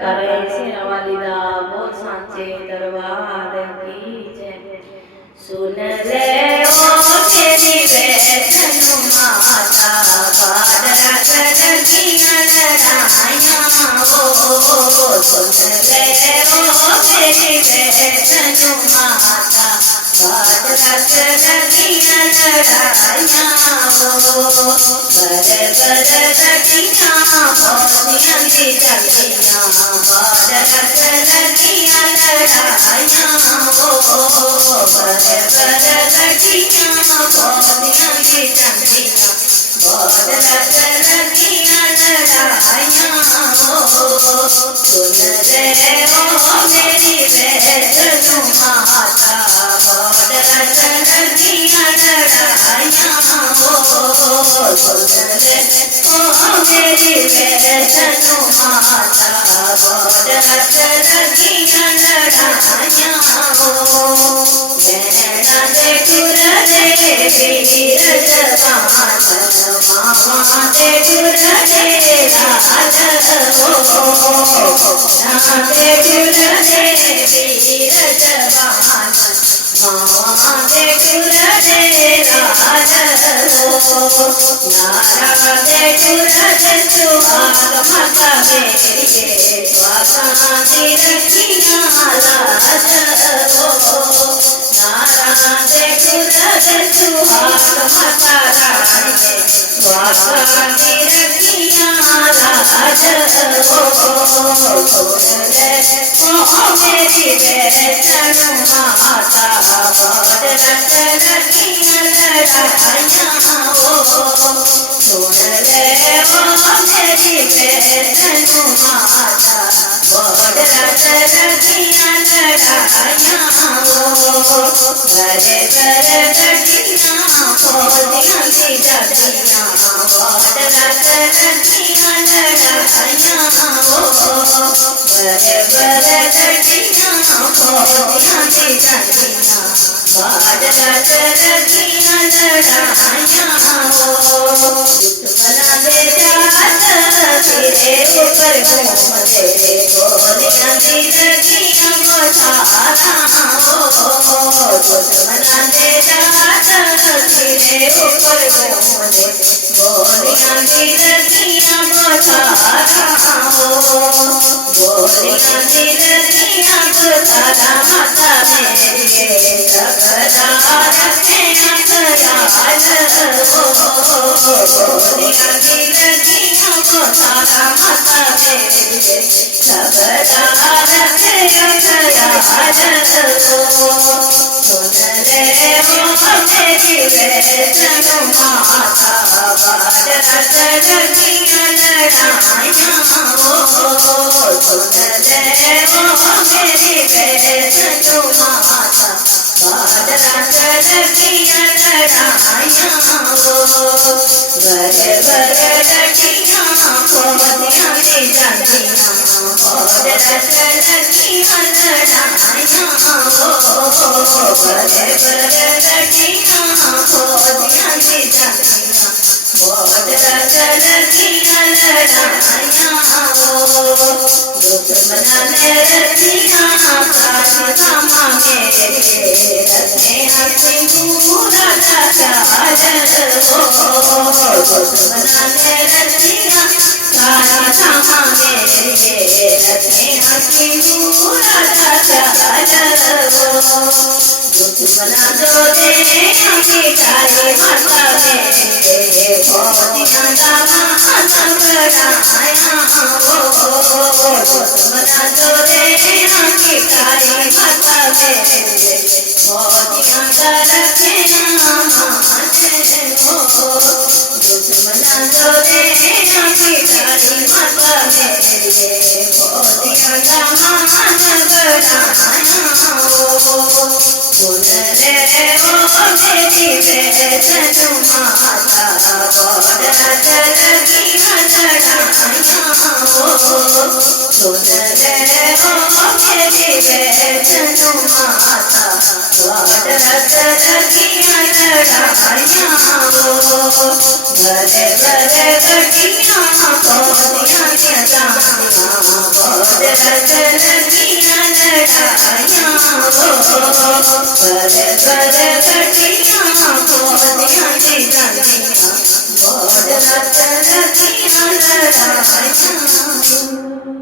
करे सिरवालीदा बोल सांचे दरबार की जय। सुन ले ओ मेरी वैष्णो माता बादरा कर किया लड़ाइयाँ वो। सुन ले ओ मेरी वैष्णो माता बादरा कर किया लड़ाइयाँ वो। बर बर रटियाँ बोलियाँ की जलियाँ बादरा कर किया लड़ाइयाँ वो। बर बर रटियाँ बोलियाँ की जलियाँ बादरा कर किया लड़ाइयाँ वो। सुन ले ओ मेरी वैष्णो माता बादरा कर किया लड़ाइयाँ वो। सुन ले ओ मेरी वैष्णो माता बादरा कर किया लड़ाइयाँ वो। नैना दे टुर दे वीर जवान मामा दे टुर दे लाल वो। नैना दे टुर दे वीर जवान मामा दे टुर दे लाल वो। नारा दे टुर दे सुहाग माता मेरी स्वासा दी रखियाँ लाज वो। नारा दे टुर दे सुहाग माता रानी स्वासा दी रखियाँ लाज वो। सुन ले ओ मेरी वैष्णो माता बादरा कर किया लड़ाइयाँ वो। सुन ले ओ मेरी वैष्णो माता बादरा कर किया लड़ाइयाँ वो। बड़े बड़े गड्डियाँ खोदियाँ की जलियाँ बादरा कर किया लड़ाइयाँ वो। बड़े बड़े गड्डियाँ खोदियाँ की जलियाँ बादरा कर किया लड़ाइयाँ वो। दुश्मना दे जात तेरे ऊपर घूमते गोलियाँ दी रखियाँ बसाना वो। दुश्मना दे जात तेरे ऊपर घूमते गोलियाँ दी रखियाँ बसाना वो। गोलियाँ दी रखियाँ बसाना माता मेरी सबदा रखे ख्याल वो। गोलियाँ दी रखियाँ बसाना माता मेरी सबदा रखे ख्याल वो। सुन ले ओ मेरी वैष्णो माता बादरा कर किया लड़ाइयाँ वो। सुन ले ओ मेरी वैष्णो माता बादरा कर किया लड़ाइयाँ वो। बड़े बड़े लड़ियाँ खोदियाँ की जलियाँ बादरा कर किया लड़ाइयाँ वो। बड़े बड़े लड़ियाँ खोदियाँ की जलियाँ बादरा कर किया लड़ाइयाँ वो। दुश्मना ने रतियाँ काट थामा मेरे रखे सिंदूरा चाल वो। दुश्मना ने रतियाँ काट थामा मेरे रखे सिंदूरा चाल वो। दुश्मना जो दे मिटाई माता मेरे खोदियाँ दामाद बनाया वो। दुश्मना जो दे मिटाई माता मेरे खोदियाँ रखे माने वो। दुश्मना जो दे मिटाई माता मेरे खोदियाँ दामाद बनाया वो। सुन ले ओ मेरी वैष्णो माता बादरा कर किया लड़ाइयाँ वो। सुन ले तेरी वैष्णो माता द्वारक लगियां लड़ाइयां वो घरे घरे गटियां बोलियां जानियां द्वारक लगियां लड़ाइयां वो घरे घरे गटियां बोलियां जानियां द्वारक लगियां लड़ाइयां